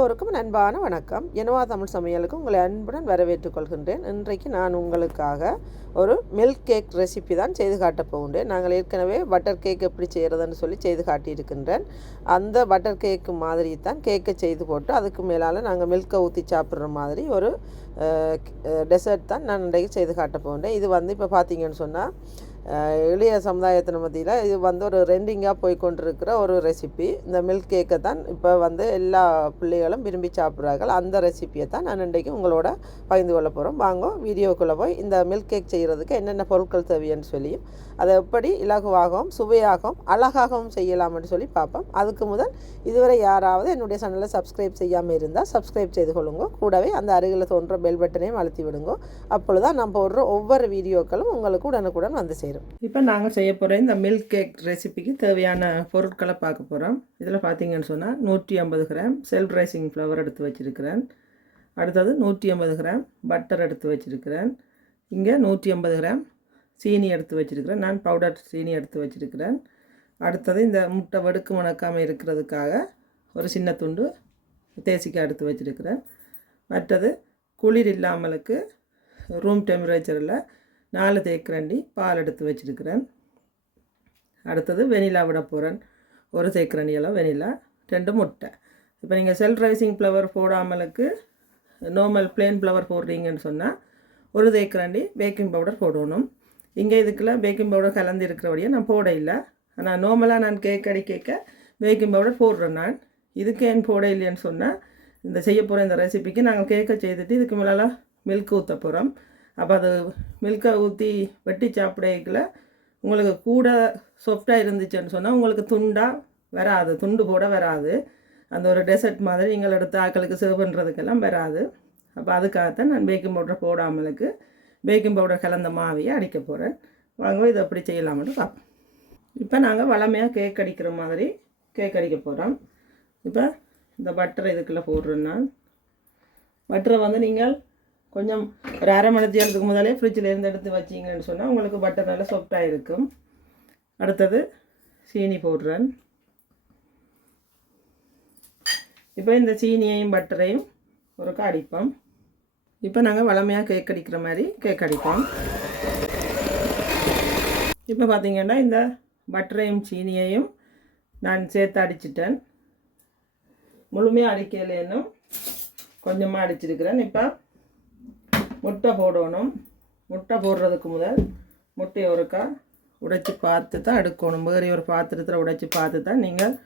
எல்லோருக்கும் அன்பான வணக்கம். எனவா தமிழ் சமையலுக்கு உங்களை அன்புடன் வரவேற்றுக் கொள்கின்றேன். இன்றைக்கு நான் உங்களுக்காக ஒரு மில்க் கேக் ரெசிபி தான் செய்து காட்டப் போகின்றேன். நாங்கள் ஏற்கனவே பட்டர் கேக் எப்படி செய்கிறதுன்னு சொல்லி செய்து காட்டியிருக்கின்றேன். அந்த பட்டர் கேக்கு மாதிரி தான் கேக்கை செய்து போட்டு அதுக்கு மேலால் நாங்கள் மில்கை ஊற்றி சாப்பிட்ற மாதிரி ஒரு டெசர்ட் தான் நான் இன்றைக்கு செய்து காட்டப் போகின்றேன். இது இப்போ பார்த்தீங்கன்னு சொன்னால் இளைய சமுதாயத்தின் மத்தியில் இது ஒரு ரெண்டிங்காக போய்கொண்டிருக்கிற ஒரு ரெசிபி. இந்த மில்க் கேக்கை தான் இப்போ எல்லா பிள்ளைகளும் விரும்பி சாப்பிட்றார்கள். அந்த ரெசிப்பியை தான் நான் இன்றைக்கு உங்களோட பகிர்ந்து கொள்ள போகிறோம். வாங்க வீடியோக்குள்ளே போய் இந்த மில்க் கேக் செய்கிறதுக்கு என்னென்ன பொருட்கள் தேவைன்னு சொல்லியும் அதை எப்படி இலகுவாகவும் சுவையாகவும் அழகாகவும் செய்யலாம்னு சொல்லி பார்ப்போம். அதுக்கு முதல் இதுவரை யாராவது என்னுடைய சேனலை சப்ஸ்கிரைப் செய்யாமல் இருந்தால் சப்ஸ்கிரைப் செய்து கொள்ளுங்க. கூடவே அந்த அருகில் தோன்ற பெல் பட்டனையும் அழுத்தி விடுங்க. அப்பொழுதுதான் நான் போடுற ஒவ்வொரு வீடியோக்களும் உங்களுக்கு உடனுக்குடன் வந்து சேரும். இப்போ நாங்கள் செய்ய போகிற இந்த மில்க் கேக் ரெசிபிக்கு தேவையான பொருட்களை பார்க்க போகிறோம். இதில் பார்த்தீங்கன்னு சொன்னால் 150 கிராம் செல்ஃப் ரைசிங் ஃப்ளவர் எடுத்து வச்சுருக்கிறேன். அடுத்தது 150 கிராம் பட்டர் எடுத்து வச்சுருக்கிறேன். இங்கே 150 கிராம் சீனி எடுத்து வச்சுருக்கிறேன். நான் பவுடர் சீனி எடுத்து வச்சுருக்கிறேன். அடுத்தது இந்த முட்டை வடுக்கு மணக்காமல் இருக்கிறதுக்காக ஒரு சின்ன துண்டு தேசிக்காய் எடுத்து வச்சுருக்கிறேன். மற்றது குளிர் இல்லாமலுக்கு ரூம் டெம்பரேச்சரில் 4 தேக்கரண்டி பால் எடுத்து வச்சுருக்கிறேன். அடுத்தது வெனிலா விட போகிறேன். 1 தேக்கரண்டி அளவு வெனிலா, 2 முட்டை. இப்போ நீங்கள் செல்ஃப் ரைசிங் ஃப்ளவர் போடாமலுக்கு நார்மல் பிளேன் ஃப்ளவர் போடுறீங்கன்னு சொன்னால் 1 தேக்கரண்டி பேக்கிங் பவுடர் போடணும். இங்கே இதுக்குள்ள பேக்கிங் பவுடர் கலந்து இருக்கிறபடியே நான் போட இல்லை. ஆனால் நார்மலாக நான் கேக் கேட்க பேக்கிங் பவுடர் போடுறேன். நான் இதுக்கு ஏன் போட இல்லைன்னு சொன்னால் இந்த செய்ய போகிற இந்த ரெசிபிக்கு நாங்கள் கேக்கை செய்துட்டு இதுக்கு மேலே மில்க் ஊற்ற போகிறோம். அப்போ அது மில்கை ஊற்றி வெட்டி சாப்பிடல உங்களுக்கு கூட சாஃப்டாக இருந்துச்சுன்னு சொன்னால் உங்களுக்கு துண்டாக வராது, துண்டு போட வராது. அந்த ஒரு டெசர்ட் மாதிரி நீங்கள் எடுத்து ஆக்களுக்கு சர்வ் பண்ணுறதுக்கெல்லாம் வராது. அப்போ அதுக்காகத்தான் நான் பேக்கிங் பவுடர் போடாமலுக்கு பேக்கிங் பவுடர் கலந்த மாவையை அடிக்க போகிறேன். வாங்க இதை எப்படி செய்யலாம்னு பார்ப்போம். இப்போ நாங்கள் வளமையாக கேக் அடிக்கிற மாதிரி கேக் அடிக்க போகிறோம். இப்போ இந்த பட்டரை இதுக்குள்ளே போடுறேன். நான் பட்டரை நீங்கள் கொஞ்சம் ஒரு அரை மணி நேரத்துக்கு முதலே ஃப்ரிட்ஜில் எடுத்து வச்சிங்கன்னு சொன்னால் உங்களுக்கு பட்டர் நல்லா சாஃப்டாக இருக்கும். அடுத்தது சீனி போடுறேன். இப்போ இந்த சீனியையும் பட்டரையும் ஒரு அடிப்போம். இப்போ நாங்கள் வளமையாக கேக் அடிக்கிற மாதிரி கேக் அடிப்போம். இப்போ பார்த்திங்கன்னா இந்த பட்டரையும் சீனியையும் நான் சேர்த்து அடிச்சிட்டேன். முழுமையாக அடிக்கலைன்னும் கொஞ்சமாக அடிச்சிருக்கிறேன். இப்போ முட்டை போடணும். முட்டை போடுறதுக்கு முதல் முட்டையை ஒருக்கா உடைச்சி பார்த்து தான் எடுக்கணும். வேறு ஒரு பாத்திரத்தில் உடைச்சி பார்த்து தான் நீங்கள்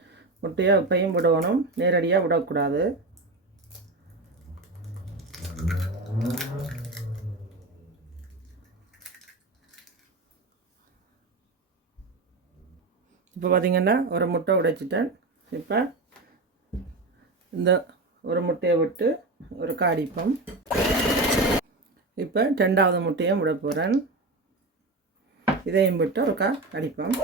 முட்டையை எப்பையும் விடணும், நேரடியாக விடக்கூடாது. இப்போ பார்த்திங்கன்னா ஒரு முட்டை உடைச்சிட்டேன். இப்போ இந்த ஒரு முட்டையை விட்டு ஒரு காடிப்போம். இப்போ 2வது முட்டையும் விட போகிறேன். இதையும் விட்டு ஒரு அடிப்போம்.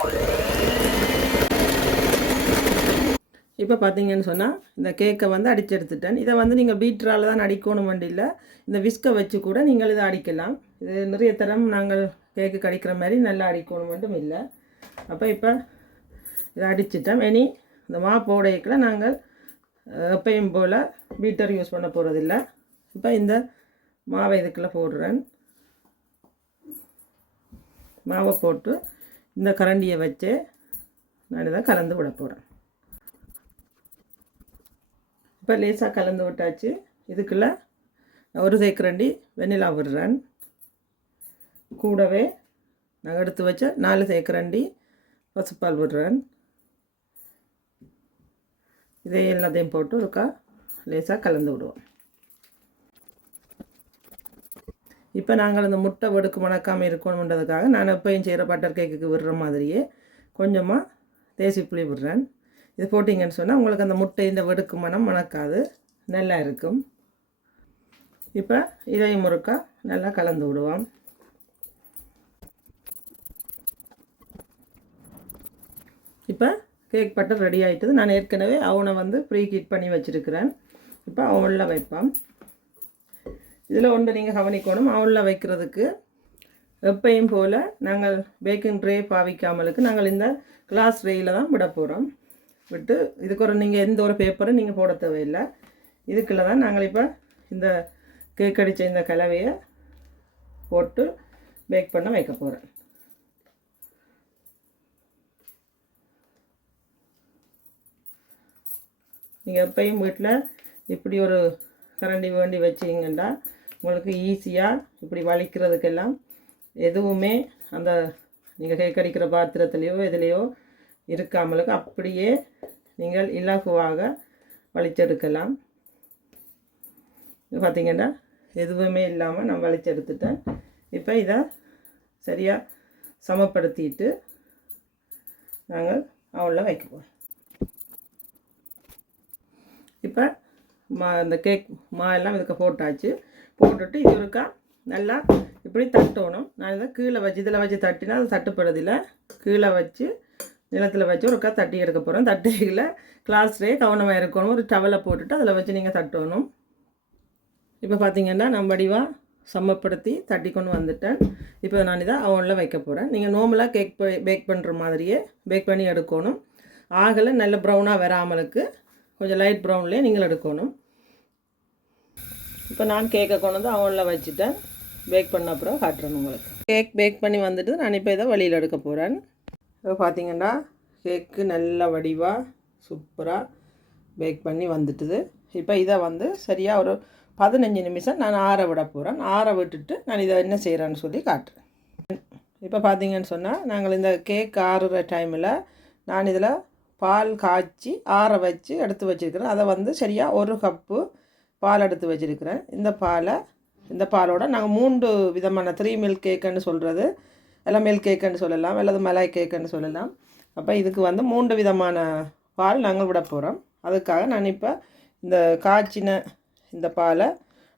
இப்போ பார்த்தீங்கன்னு சொன்னால் இந்த கேக்கை அடித்து எடுத்துட்டேன். இதை நீங்கள் பீட்டரால் தான் அடிக்கணும் வண்டியில், இந்த விஸ்கை வச்சு கூட நீங்கள் இதை அடிக்கலாம். இது நிறைய தரம் நாங்கள் கேக்கு அடிக்கிற மாதிரி நல்லா அடிக்கணும் மட்டும் இல்லை. அப்போ இப்போ இதை அடிச்சிட்டோம். இனி இந்த போடையில் நாங்கள் எப்பயும் போல் பீட்டர் யூஸ் பண்ண போகிறதில்ல. இப்போ இந்த மாவை இதுக்குள்ளே போடுறேன். மாவை போட்டு இந்த கரண்டியை வச்சு நான் இதை கலந்து விட போகிறேன். இப்போ லேசாக கலந்து விட்டாச்சு. இதுக்குள்ளே 1 தேக்கரண்டி வெனிலா விடுறேன். கூடவே நான் எடுத்து வச்ச 4 தேக்கரண்டி பசுப்பால் விடுறேன். இதை எல்லாத்தையும் போட்டு ஒருக்கா லேசாக கலந்து விடுவோம். இப்போ நாங்கள் இந்த முட்டை வடுக்கு மணக்காமல் இருக்கணுன்றதுக்காக நான் எப்பயும் செய்கிற பட்டர் கேக்குக்கு விடுற மாதிரியே கொஞ்சமாக தேசி புளி விடுறேன். இது போட்டிங்கன்னு சொன்னால் உங்களுக்கு அந்த முட்டை இந்த வடுக்கு மணம் மணக்காது, நல்லா இருக்கும். இப்போ இதையும் முறுக்கா நல்லா கலந்து விடுவோம். இப்போ கேக் பட்டர் ரெடி ஆகிட்டது. நான் ஏற்கனவே அவனை ப்ரீ ஹீட் பண்ணி வச்சுருக்கிறேன். இப்போ அவனில் வைப்போம். இதில் ஒன்று நீங்கள் கவனிக்கணும், அவனில் வைக்கிறதுக்கு எப்பையும் போல் நாங்கள் பேக்கிங் ட்ரே பாவிக்காமலுக்கு நாங்கள் இந்த கிளாஸ் ட்ரேயில் தான் விட போகிறோம். விட்டு இதுக்கு நீங்கள் எந்த ஒரு பேப்பரும் நீங்கள் போட தேவையில்லை. இதுக்குள்ள தான் நாங்கள் இப்போ இந்த கேக் அடித்த இந்த கலவையை போட்டு பேக் பண்ண வைக்க போகிறேன். நீங்கள் எப்பயும் வீட்டில் இப்படி ஒரு கரண்டி வேண்டி வச்சிங்கன்னா உங்களுக்கு ஈஸியாக இப்படி வலிக்கிறதுக்கெல்லாம் எதுவுமே அந்த நீங்கள் கேக் அடிக்கிற பாத்திரத்துலேயோ எதுலேயோ இருக்காமலுக்கு அப்படியே நீங்கள் இலகுவாக வலிச்செடுக்கலாம். பார்த்திங்கன்னா எதுவுமே இல்லாமல் நான் வலிச்செடுத்துட்டேன். இப்போ இதை சரியாக சமப்படுத்திட்டு நாங்கள் அவளில் வைக்குவோம். இப்போ இந்த கேக் எல்லாம் இதுக்கு போட்டாச்சு. போட்டுட்டு இது ஒருக்கா நல்லா இப்படி தட்டணும். நான் இதை கீழே வச்சு இதில் வச்சு தட்டினா அது தட்டுப்படுதில்லை. கீழே வச்சு நிலத்தில் வச்சு ஒருக்கா தட்டி எடுக்க போகிறோம். தட்டியில் கிளாஸ்லேயே கவனமாக இருக்கணும். ஒரு டவலை போட்டுட்டு அதில் வச்சு நீங்கள் தட்டணும். இப்போ பார்த்திங்கன்னா நான் வடிவாக சமப்படுத்தி தட்டி கொண்டு வந்துட்டேன். இப்போ நான் இதை அவனில் வைக்க போகிறேன். நீங்கள் நார்மலாக கேக் பேக் பண்ணுற மாதிரியே பேக் பண்ணி எடுக்கணும். ஆகலை நல்ல ப்ரௌனாக வராமலுக்கு கொஞ்சம் லைட் ப்ரௌன்லேயே நீங்கள் எடுக்கணும். இப்போ நான் கேக்கை கொண்டு வந்து அவனில் வச்சுட்டேன். பேக் பண்ண அப்புறம் காட்டுறேன் உங்களுக்கு. கேக் பேக் பண்ணி வந்துட்டு நான் இப்போ இதை வழியில் எடுக்க போகிறேன். இப்போ பார்த்திங்கன்னா கேக்கு நல்ல வடிவாக சூப்பராக பேக் பண்ணி வந்துட்டுது. இப்போ இதை வந்து சரியாக ஒரு 15 நிமிஷம் நான் ஆற விட போகிறேன். ஆற விட்டுட்டு நான் இதை என்ன செய்கிறேன்னு சொல்லி காட்டுறேன். இப்போ பார்த்திங்கன்னு சொன்னால் நாங்கள் இந்த கேக் ஆறுற டைமில் நான் இதில் பால் காய்ச்சி ஆற வச்சு எடுத்து வச்சுருக்கிறேன். அதை வந்து சரியாக 1 கப்பு பால் எடுத்து வச்சுருக்கிறேன். இந்த பாலோட நாங்கள் 3 விதமான 3 மில்க் கேக்குன்னு சொல்கிறது, எல்லாம் மில்க் கேக்குன்னு சொல்லலாம், அல்லது மலாய் கேக்குன்னு சொல்லலாம். அப்போ இதுக்கு வந்து 3 விதமான பால் நாங்கள் விட போகிறோம். அதுக்காக நான் இப்போ இந்த காய்ச்சின இந்த பாலை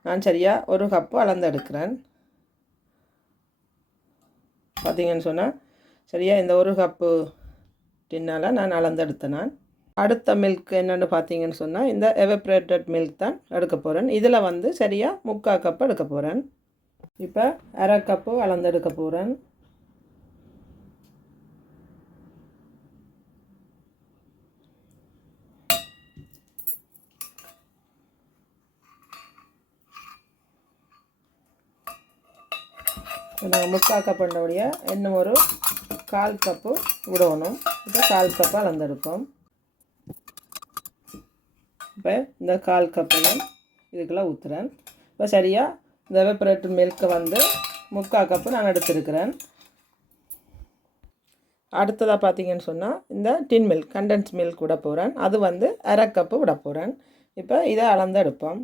நான் சரியாக 1 கப்பு அளந்து எடுக்கிறேன். பார்த்திங்கன்னு சொன்னால் சரியாக இந்த 1 கப்பு டின்னால் நான் அளந்து எடுத்தேன். நான் அடுத்த மில்க் என்னென்னு பார்த்தீங்கன்னு சொன்னால் இந்த எவப்ரேட்டட் மில்க் தான் எடுக்க போகிறேன். இதில் வந்து சரியாக 3/4 கப்பு எடுக்க போகிறேன். இப்போ 1/2 கப்பு அளந்து எடுக்க போகிறேன். நாங்கள் 3/4 கப் பண்ணபடியே இன்னும் ஒரு 1/4 கப்பு விடணும். இப்போ 1/4 கப்பு அளந்தெடுப்போம். இப்போ இந்த 1/4 கப்பையும் இதுக்குள்ளே ஊற்றுறேன். இப்போ சரியாக இந்த எவப்ரேட் மில்க்கை வந்து 3/4 கப்பு நான் எடுத்துருக்கிறேன். அடுத்ததாக பார்த்தீங்கன்னு சொன்னால் இந்த டின் மில்க் கண்டென்ஸ் மில்க் விட போகிறேன். அது வந்து 1/2 கப்பு விட போகிறேன். இப்போ இதை அளந்தெடுப்போம்.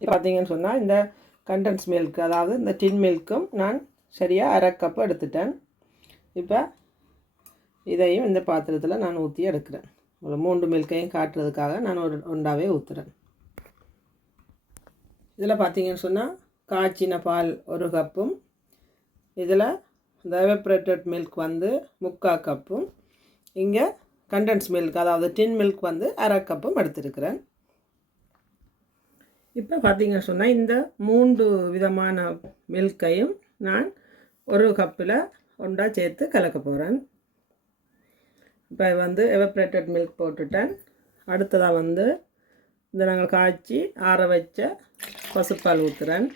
இப்போ பார்த்தீங்கன்னு சொன்னால் இந்த கண்டென்ஸ் மில்க் அதாவது இந்த டின் மில்க்கும் நான் சரியாக 1/2 கப்பு எடுத்துட்டேன். இப்போ இதையும் இந்த பாத்திரத்தில் நான் ஊற்றி எடுக்கிறேன். ஒரு 3 மில்க்கையும் காட்டுறதுக்காக நான் ஒன்றாவே ஊற்றுறேன். இதில் பார்த்தீங்கன்னு சொன்னால் காய்ச்சின பால் 1 கப்பும், இதில் இந்த எவப்ரேட்டட் மில்க் வந்து 3/4 கப்பும், இங்கே கண்டென்ஸ் மில்க் அதாவது டின் மில்க் வந்து 1/2 கப்பும் எடுத்துருக்கிறேன். இப்போ பார்த்தீங்கன்னு சொன்னால் இந்த 3 விதமான மில்க்கையும் நான் 1 கப்பில் ஒன்றா சேர்த்து கலக்க போகிறேன். இப்போ வந்து எவப்ரேட்டட் மில்க் போட்டுட்டேன். அடுத்ததாக வந்து இந்த நாங்கள் காய்ச்சி ஆற வச்ச பசுப்பால் ஊற்றுறேன்.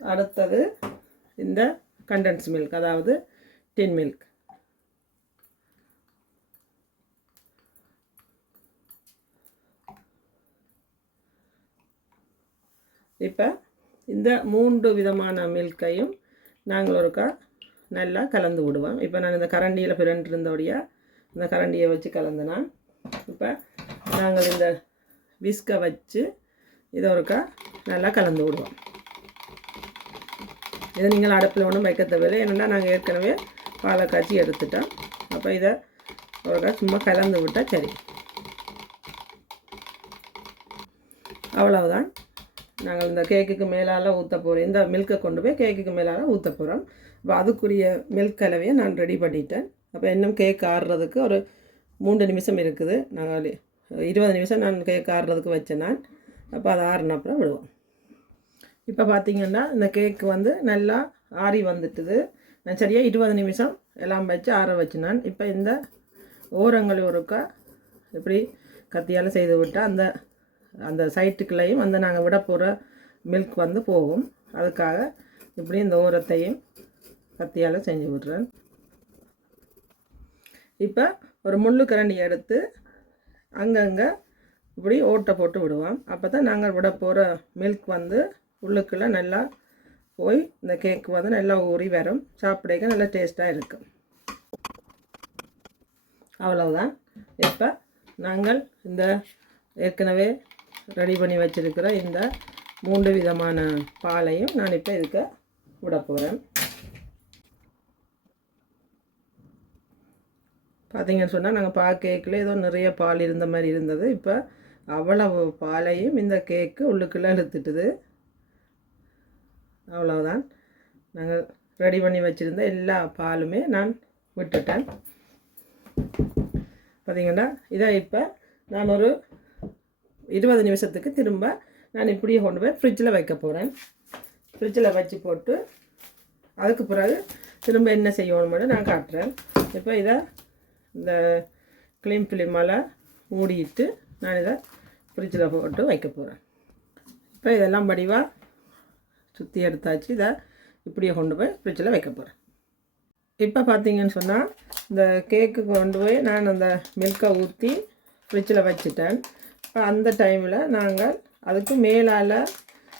அடுத்தது இந்த கண்டென்ஸ் மில்க் அதாவது டின் மில்க். இப்போ இந்த 3 விதமான மில்க்கையும் நாங்கள் ஒருக்கா நல்லா கலந்து விடுவோம். இப்போ நான் இந்த கரண்டியில் பிறண்டிருந்தபடியாக இந்த கரண்டியை வச்சு கலந்தேனா. இப்போ நாங்கள் இந்த விஸ்கை வச்சு இதை ஒருக்கா நல்லா கலந்து விடுவோம். இதை நீங்கள் அடுப்பில் ஒன்றும் வைக்க தேவையில்லை. என்னென்னா நாங்கள் ஏற்கனவே பாலை காய்ச்சி எடுத்துட்டோம். அப்போ இதை ஒருக்கா சும்மா கலந்து விட்டால் சரி. அவ்வளவுதான். நாங்கள் இந்த கேக்குக்கு மேலால் ஊற்ற போகிறோம். இந்த மில்கை கொண்டு போய் கேக்குக்கு மேலால் ஊற்ற போகிறோம். இப்போ அதுக்குரிய மில்க் கலவையை நான் ரெடி பண்ணிட்டேன். அப்போ இன்னும் கேக் ஆடுறதுக்கு ஒரு 3 நிமிஷம் இருக்குது. நாங்கள் 20 நிமிஷம் நான் கேக் ஆடுறதுக்கு வச்சேன் நான். அப்போ அதை ஆறின அப்புறம் விடுவோம். இப்போ பார்த்திங்கன்னா இந்த கேக்கு வந்து நல்லா ஆறி வந்துட்டுது. நான் சரியாக 20 நிமிஷம் எல்லாம் வச்சு ஆற வச்சு நான் இப்போ இந்த ஓரங்களை ஒருக்கா இப்படி கத்தியால் செய்து விட்டால் அந்த அந்த சைட்டுக்குள்ளேயும் வந்து நாங்கள் விட போகிற மில்க் வந்து போகும். அதுக்காக இப்படி இந்த ஓரத்தையும் கத்தியால் செஞ்சு விட்றேன். இப்போ ஒரு முள்ளு கரண்டி எடுத்து அங்கங்கே இப்படி ஓட்டை போட்டு விடுவோம். அப்போ தான் நாங்கள் விட போகிற மில்க் வந்து உள்ளுக்குள்ளே நல்லா போய் இந்த கேக்கு வந்து நல்லா ஊறி வரும். சாப்பிடைக்க நல்லா டேஸ்ட்டாக இருக்கும். அவ்வளவுதான். இப்போ நாங்கள் இந்த ஏற்கனவே ரெடி பண்ணி வச்சுருக்கிற இந்த 3 விதமான பாலையும் நான் இப்போ இதுக்கு விட போகிறேன். பார்த்தீங்கன்னு சொன்னால் நாங்கள் கேக்கில் ஏதோ நிறைய பால் இருந்த மாதிரி இருந்தது. இப்போ அவ்வளவு பாலையும் இந்த கேக்கு உள்ளுக்குள்ளே இழுத்துட்டுது. அவ்வளோதான். நாங்கள் ரெடி பண்ணி வச்சுருந்த எல்லா பாலுமே நான் விட்டுட்டேன். பார்த்தீங்கன்னா இதை இப்போ நான் ஒரு 20 நிமிஷத்துக்கு திரும்ப நான் இப்படியே கொண்டு போய் ஃப்ரிட்ஜில் வைக்க போகிறேன். ஃப்ரிட்ஜில் வச்சு போட்டு அதுக்கு பிறகு திரும்ப என்ன செய்யணும்னு நான் காட்டுறேன். இப்போ இதை இந்த க்ளீன் ஃபிலிமால் மூடிட்டு நான் இதை ஃப்ரிட்ஜில் போட்டு வைக்க போகிறேன். இப்போ இதெல்லாம் வடிவாக சுற்றி எடுத்தாச்சு. இதை இப்படியே கொண்டு போய் ஃப்ரிட்ஜில் வைக்க போகிறேன். இப்போ பார்த்தீங்கன்னு சொன்னால் இந்த கேக்கு கொண்டு போய் நான் அந்த மில்கை ஊற்றி ஃப்ரிட்ஜில் வச்சுட்டேன். இப்போ அந்த டைமில் நாங்கள் அதுக்கு மேலால்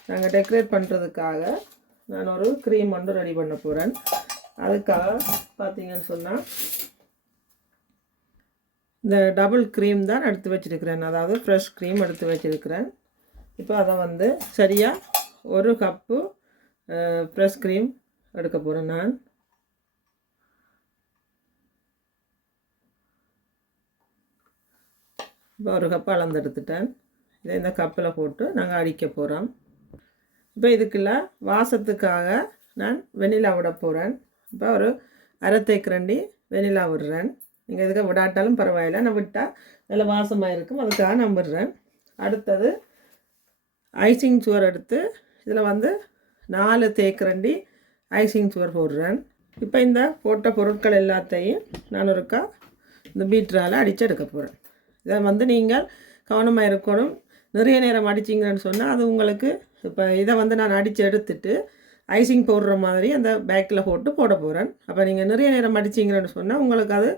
நாங்கள் டெக்கரேட் பண்ணுறதுக்காக நான் ஒரு க்ரீம் ஒன்று ரெடி பண்ண போகிறேன். அதுக்காக பார்த்தீங்கன்னு சொன்னால் இந்த டபுள் க்ரீம் தான் எடுத்து வச்சுருக்கிறேன். அதாவது ஃப்ரெஷ் க்ரீம் எடுத்து வச்சுருக்கிறேன். இப்போ அதை வந்து சரியாக 1 கப்பு ஃப்ரெஷ் க்ரீம் எடுக்க போகிறேன். நான் இப்போ 1 கப்பு அளந்து எடுத்துட்டேன். இதை இந்த கப்பில் போட்டு நாங்கள் அடிக்க போகிறோம். இப்போ இதுக்குள்ள வாசத்துக்காக நான் வெண்ணிலா விட போகிறேன். இப்போ ஒரு 1/2 தேக்கரண்டி வெண்ணிலா விடுறேன். நீங்கள் இதுக்கு விடாட்டாலும் பரவாயில்லை, நான் விட்டால் நல்ல வாசமாக இருக்கும். அதுக்காக நான் விடுறேன். அடுத்தது ஐசிங் சுகர் எடுத்து இதில் வந்து 4 தேக்கரண்டி ஐசிங் சுகர் போடுறேன். இப்போ இந்த போட்ட பொருட்கள் எல்லாத்தையும் நான் ஒருக்கா இந்த பீட்டரால் அடித்து எடுக்க போகிறேன். இதை வந்து நீங்கள் கவனமாக இருக்கணும். நிறைய நேரம் அடிச்சிங்கன்னு சொன்னால் அது உங்களுக்கு இப்போ இதை வந்து நான் அடித்து எடுத்துட்டு ஐசிங் போடுற மாதிரி அந்த பேக்கில் போட போகிறேன். அப்போ நீங்கள் நிறைய நேரம் அடிச்சிங்கன்னு சொன்னால் உங்களுக்கு அது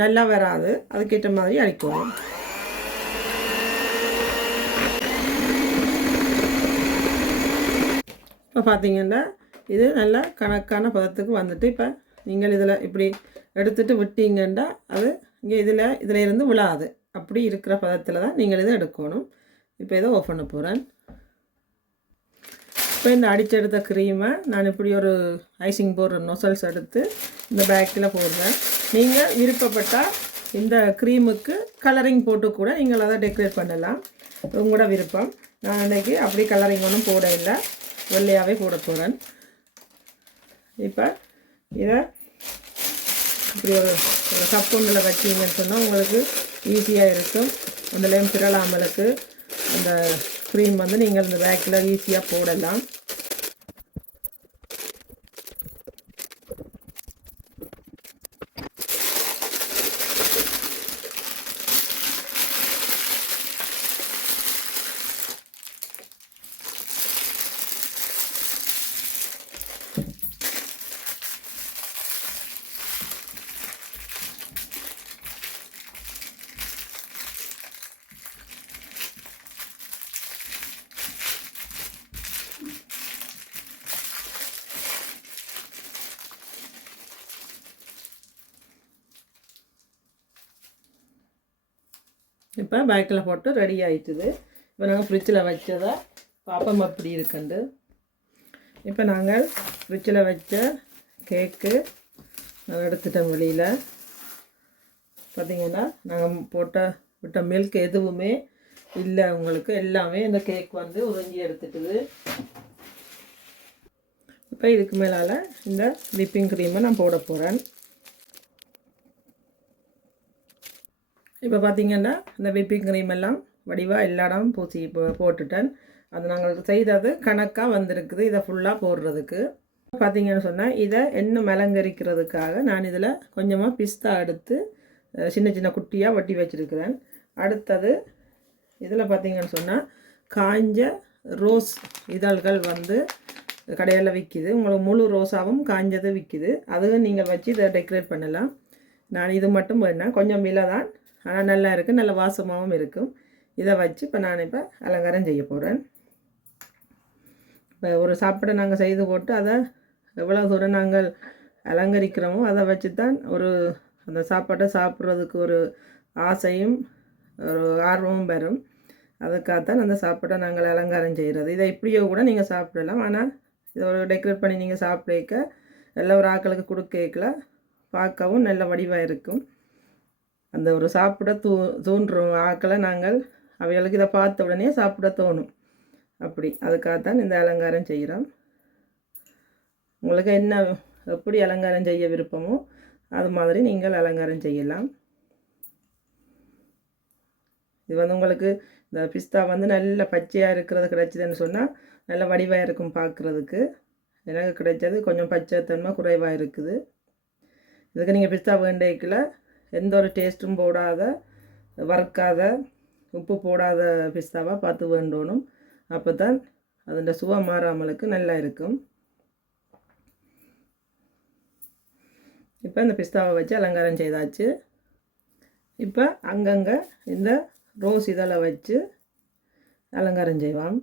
நல்லா வராது. அதுக்கேற்ற மாதிரி அடிக்கணும். இப்போ பார்த்தீங்கன்னா இது நல்லா கணக்கான பதத்துக்கு வந்துட்டு இப்போ நீங்கள் இதில் இப்படி எடுத்துகிட்டு விட்டீங்கன்னா அது இங்கே இதில் இருந்து விழாது. அப்படி இருக்கிற பதத்தில் தான் நீங்கள் இதை எடுக்கணும். இப்போ இதை ஓப்பன் பண்ண போகிறேன். இப்போ இந்த அடிச்செடுத்த க்ரீமை நான் இப்படி ஒரு ஐசிங் போடுற நொசல்ஸ் எடுத்து இந்த பேக்கில் போடுறேன். நீங்கள் விருப்பப்பட்டால் இந்த க்ரீமுக்கு கலரிங் போட்டு கூட நீங்கள் அதை டெக்கரேட் பண்ணலாம். உங்களோட விருப்பம். நான் அன்றைக்கி அப்படி கலரிங் ஒன்றும் போட இல்லை, வெள்ளையாகவே போட போகிறேன். இப்போ இதை இப்படி ஒரு கப் ஒன்றில் வச்சிங்கன்னு சொன்னால் உங்களுக்கு ஈஸியாக இருக்கும். அதுலேயும் திரளாமலுக்கு அந்த க்ரீம் வந்து நீங்கள் இந்த பேக்கில் ஈஸியாக போடலாம். இப்போ பேக்கில் போட்டு ரெடி ஆகிட்டுது. இப்போ நாங்கள் ஃப்ரிட்ஜில் வச்சதை பாப்பம் அப்படி இருக்குண்டு. இப்போ நாங்கள் ஃப்ரிட்ஜில் வச்ச கேக்கு எடுத்துட்டோம் வெளியில். பார்த்திங்கன்னா நாங்கள் விட்ட மில்க் எதுவுமே இல்லை உங்களுக்கு. எல்லாமே இந்த கேக் வந்து உறிஞ்சி எடுத்துட்டுது. இப்போ இதுக்கு மேலால் இந்த விப்பிங் க்ரீமை நான் போட போகிறேன். இப்போ பார்த்திங்கன்னா இந்த விப்பிங் க்ரீம் எல்லாம் வடிவாக எல்லா இடமும் பூசி போட்டுட்டேன். அது நாங்கள் செய்தது கணக்காக வந்திருக்குது இதை ஃபுல்லாக போடுறதுக்கு. பார்த்திங்கன்னு சொன்னால் இதை எண்ணெய் மலங்கரிக்கிறதுக்காக நான் இதில் கொஞ்சமாக பிஸ்தா எடுத்து சின்ன சின்ன குட்டியாக வெட்டி வச்சுருக்கிறேன். அடுத்தது இதில் பார்த்திங்கன்னு சொன்னால் காஞ்ச ரோஸ் இதழ்கள் வந்து கடையில் விற்கிது. உங்களுக்கு முழு ரோஸாகவும் காஞ்சது விற்கிது. அதுவும் நீங்கள் வச்சு இதை டெக்கரேட் பண்ணலாம். நான் இது மட்டும் வேணால் கொஞ்சம் விலை தான், ஆனால் நல்லா இருக்குது, நல்ல வாசமாகவும் இருக்கும். இதை வச்சு இப்போ நான் இப்போ அலங்காரம் செய்ய போகிறேன். இப்போ ஒரு சாப்பாடை நாங்கள் செய்து போட்டு அதை எவ்வளோ தூரம் நாங்கள் அலங்கரிக்கிறோமோ அதை வச்சு தான் ஒரு அந்த சாப்பாட்டை சாப்பிட்றதுக்கு ஒரு ஆசையும் ஒரு ஆர்வமும் வரும். அதுக்காகத்தான் அந்த சாப்பாட்டை நாங்கள் அலங்காரம் செய்கிறது. இதை இப்படியோ கூட நீங்கள் சாப்பிடலாம், ஆனால் இதை ஒரு டெக்கரேட் பண்ணி நீங்கள் சாப்பிட்க்க எல்லா ஒரு ஆக்களுக்கு கொடுக்கல பார்க்கவும் நல்ல வடிவாக இருக்கும். அந்த ஒரு சாப்பிட தூண்டுறோம் ஆக்களை நாங்கள் அவைகளுக்கு இதை பார்த்த உடனே சாப்பிட தோணும். அப்படி அதுக்காகத்தான் இந்த அலங்காரம் செய்கிறோம். உங்களுக்கு என்ன எப்படி அலங்காரம் செய்ய விருப்பமோ அது மாதிரி நீங்கள் அலங்காரம் செய்யலாம். இது வந்து உங்களுக்கு இந்த பிஸ்தா வந்து நல்ல பச்சையாக இருக்கிறது கிடைச்சிதுன்னு சொன்னால் நல்ல வடிவாக இருக்கும் பார்க்குறதுக்கு. எனக்கு கிடைச்சது கொஞ்சம் பச்சைத்தன்மை குறைவாக இருக்குது. இதுக்கு நீங்கள் பிஸ்தா வேண்டியக்கில் எந்த ஒரு டேஸ்ட்டும் போடாத வறுக்காத உப்பு போடாத பிஸ்தாவாக பார்த்து வேண்டணும். அப்போ தான் அதோட சுவை மாறாமலுக்கு நல்லா இருக்கும். இப்போ இந்த பிஸ்தாவை வச்சு அலங்காரம் செய்தாச்சு. இப்போ அங்கங்கே இந்த ரோஸ் இதழை வச்சு அலங்காரம் செய்வோம்.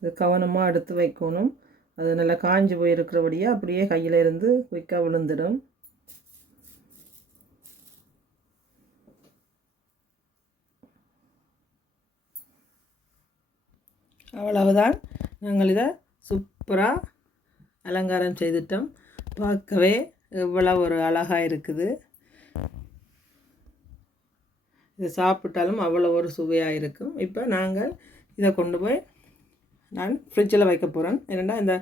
இது கவனமாக எடுத்து வைக்கணும். அது நல்லா காஞ்சி போயிருக்கிறபடியே அப்படியே கையில் இருந்து குயிக்காக விழுந்துடும். அவ்வளவுதான், நாங்கள் இதை சூப்பராக அலங்காரம் செய்துட்டோம். பார்க்கவே இவ்வளோ ஒரு அழகாக இருக்குது. இதை சாப்பிட்டாலும் அவ்வளோ ஒரு சுவையாக இருக்கும். இப்போ நாங்கள் இதை கொண்டு போய் நான் ஃப்ரிட்ஜில் வைக்க போகிறேன். ஏன்னா இந்த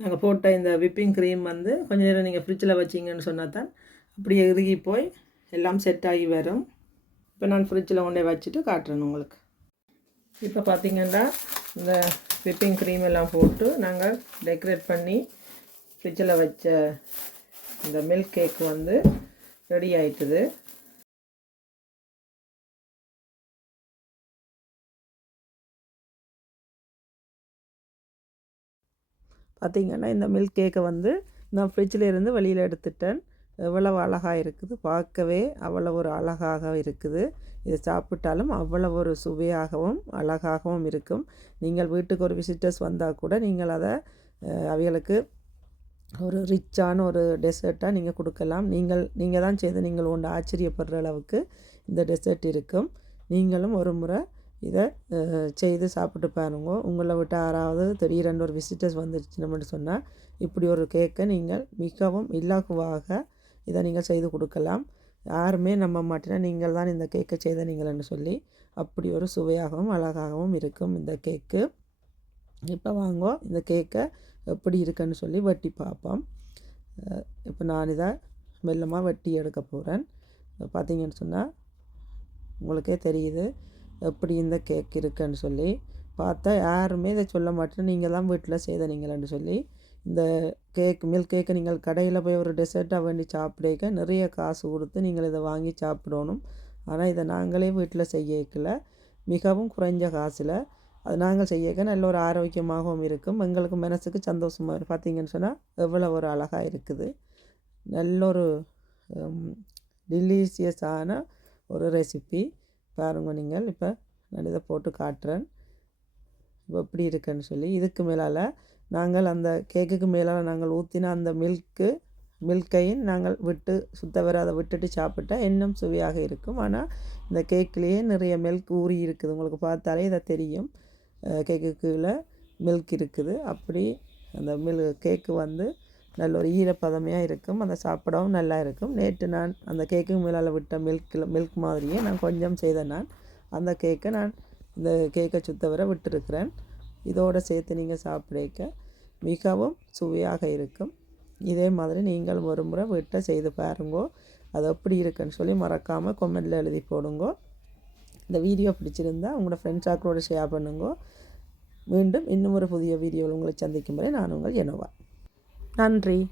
நாங்கள் போட்ட இந்த விப்பிங் க்ரீம் வந்து கொஞ்சம் நேரம் நீங்கள் ஃப்ரிட்ஜில் வச்சிங்கன்னு சொன்னால் தான் அப்படியே இறுகி போய் எல்லாம் செட் ஆகி வரும். இப்போ நான் ஃப்ரிட்ஜில் கொண்டே வச்சுட்டு காட்டுறேன் உங்களுக்கு. இப்போ பார்த்திங்கன்னா இந்த விப்பிங் க்ரீம் எல்லாம் போட்டு நாங்கள் டெக்கரேட் பண்ணி ஃப்ரிட்ஜில் வச்ச இந்த மில்க் கேக் வந்து ரெடி ஆயிட்டுது. பார்த்திங்கன்னா இந்த மில்க் கேக்கை வந்து நான் ஃப்ரிட்ஜில் இருந்து வெளியில் எடுத்துட்டேன். எவ்வளவு அழகாக இருக்குது, பார்க்கவே அவ்வளோ ஒரு அழகாக இருக்குது. இதை சாப்பிட்டாலும் அவ்வளோ ஒரு சுவையாகவும் அழகாகவும் இருக்கும். நீங்கள் வீட்டுக்கு ஒரு விசிட்டர்ஸ் வந்தால் கூட நீங்கள் அதை அவைகளுக்கு ஒரு ரிச்சான ஒரு டெசர்ட்டாக நீங்கள் கொடுக்கலாம். நீங்கள் தான் செய்து நீங்கள் ஒன்று ஆச்சரியப்படுற அளவுக்கு இந்த டெசர்ட் இருக்கும். நீங்களும் ஒரு முறை இதை செய்து சாப்பிட்டு பாருங்க. உங்களை விட்டு யாராவது திடீரென்று ஒரு விசிட்டர்ஸ் வந்துருச்சுன்னு சொன்னால் இப்படி ஒரு கேக்கை நீங்கள் மிகவும் இலகுவாக இதை நீங்கள் செய்து கொடுக்கலாம். யாருமே நம்ப மாட்டேன்னா நீங்கள் தான் இந்த கேக்கை செய்த நீங்கள்னு சொல்லி அப்படி ஒரு சுவையாகவும் அழகாகவும் இருக்கும் இந்த கேக்கு. இப்போ வாங்க இந்த கேக்கை எப்படி இருக்குன்னு சொல்லி வெட்டி பார்ப்போம். இப்போ நான் இதை மெல்லமாக வெட்டி எடுக்க போகிறேன். பார்த்தீங்கன்னு சொன்னால் உங்களுக்கே தெரியுது எப்படி இந்த கேக் இருக்குன்னு சொல்லி. பார்த்தா யாருமே இதை சொல்ல மாட்டேன் நீங்கள் தான் வீட்டில் செய்த நீங்கள்னு சொல்லி. இந்த மில்க் கேக்கை நீங்கள் கடையில் போய் ஒரு டெசர்ட்டாக வேண்டி சாப்பிடக்க நிறைய காசு கொடுத்து நீங்கள் இதை வாங்கி சாப்பிடணும். ஆனால் இதை நாங்களே வீட்டில் செய்யக்கல மிகவும் குறைஞ்ச காசில் அது நாங்கள் செய்யக்க நல்ல ஒரு ஆரோக்கியமாகவும் இருக்கும். எங்களுக்கு மனசுக்கு சந்தோஷமாக இருக்கும். பார்த்தீங்கன்னு சொன்னால் எவ்வளோ ஒரு அழகாக இருக்குது. நல்ல ஒரு டெலிஷியஸான ஒரு ரெசிபி பாருங்க. நீங்கள் இப்போ நான் இதை போட்டு காட்டுறேன் இப்போ எப்படி இருக்குன்னு சொல்லி. இதுக்கு மேலால் நாங்கள் அந்த கேக்குக்கு மேலால் நாங்கள் ஊற்றின அந்த மில்கையும் நாங்கள் சுத்த வர அதை விட்டுட்டு சாப்பிட்டா இன்னும் சுவையாக இருக்கும். ஆனால் இந்த கேக்கிலேயே நிறைய மில்க் ஊறி இருக்குது. உங்களுக்கு பார்த்தாலே இதை தெரியும். கேக்குக்குள்ளே மில்க் இருக்குது. அப்படி அந்த கேக்கு வந்து நல்ல ஒரு ஈரப்பதமையாக இருக்கும். அதை சாப்பிடவும் நல்லா இருக்கும். நேற்று நான் அந்த கேக்குக்கு மேலால் விட்ட மில்க் மாதிரியே நான் கொஞ்சம் செய்தேன். நான் அந்த கேக்கை இந்த கேக்கை சுத்த வர விட்டுருக்கிறேன். இதோடு சேர்த்து நீங்கள் சாப்பிடக்க மிகவும் சுவையாக இருக்கும். இதே மாதிரி நீங்களும் ஒரு முறை வீட்டை செய்து பாருங்கோ. அது எப்படி இருக்குன்னு சொல்லி மறக்காமல் கமெண்டில் எழுதி போடுங்கோ. இந்த வீடியோ பிடிச்சிருந்தால் உங்களோட ஃப்ரெண்ட்ஸாக்களோட ஷேர் பண்ணுங்கோ. மீண்டும் இன்னும் ஒரு புதிய வீடியோவில் உங்களை சந்திக்கும் வரை நான் உங்கள் எனவா. நன்றி.